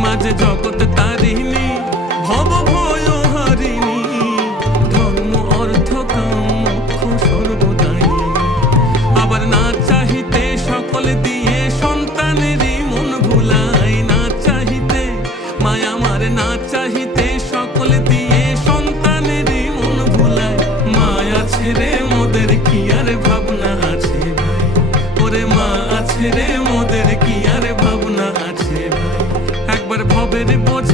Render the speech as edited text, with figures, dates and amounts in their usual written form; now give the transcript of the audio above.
মাঝে জগৎ তারিণী ভব ভয় হারিণী, ধর্ম অর্থ কাম মোক্ষ সর্বদায়িনী। আবার না চাহিতে সকল দিয়ে সন্তানেরই মন ভুলায়, না চাহিতে মায়া আমার না চাহিতে সকল দিয়ে সন্তানেরই মন ভুলায়। মায়া ছেড়ে মোদের কি আর ভাবনা আছে ভাই, ওরে মা আছে রে মোদের কি আর ভাবনা আছে ভাই। একবার ভবের বোঝা